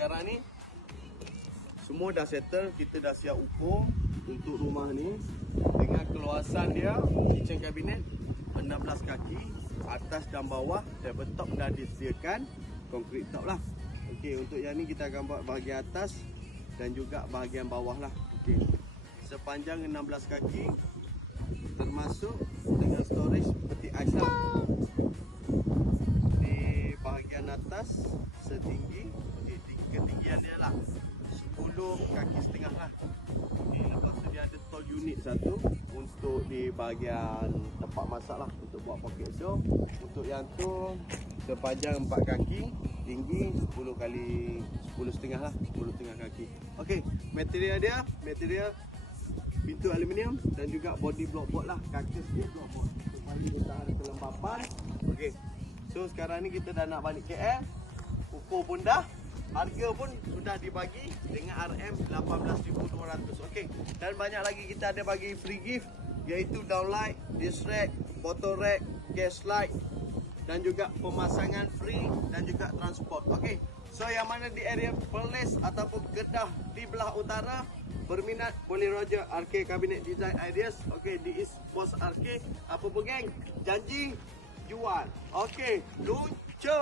sekarang ni semua dah settle, kita dah siap ukur untuk rumah ni dengan keluasan dia kitchen cabinet 16 kaki, atas dan bawah, tabletop dah disediakan, concrete top lah. Okey, untuk yang ni kita akan buat bahagian atas dan juga bahagian bawah lah. Okey, sepanjang 16 kaki termasuk dengan storage seperti ais lah. Di bahagian atas setinggi, ketinggian dia lah 10 kaki setengah lah. Okay, lepas tu dia ada tall unit satu untuk di bahagian tempat masak lah, untuk buat pocket door. Untuk yang tu sepanjang 4 kaki, tinggi 10 kali 10 setengah lah, 10 setengah kaki. Okey, material dia, material pintu aluminium dan juga body block board lah, kaca sikit block board supaya dia tahan kelembapan. Okey, so sekarang ni kita dah nak balik KL, ukur pun dah, harga pun sudah dibagi dengan RM18,200. Okey, dan banyak lagi kita ada bagi free gift, iaitu downlight, disc rack, bottle rack, gas light dan juga pemasangan free dan juga transport. Okey, so yang mana di area Perlis ataupun Kedah di belah utara berminat boleh roger RK Cabinet Design Ideas. Okey, di East Boss RK. Apa pun geng, janji jual. Okey, lucu.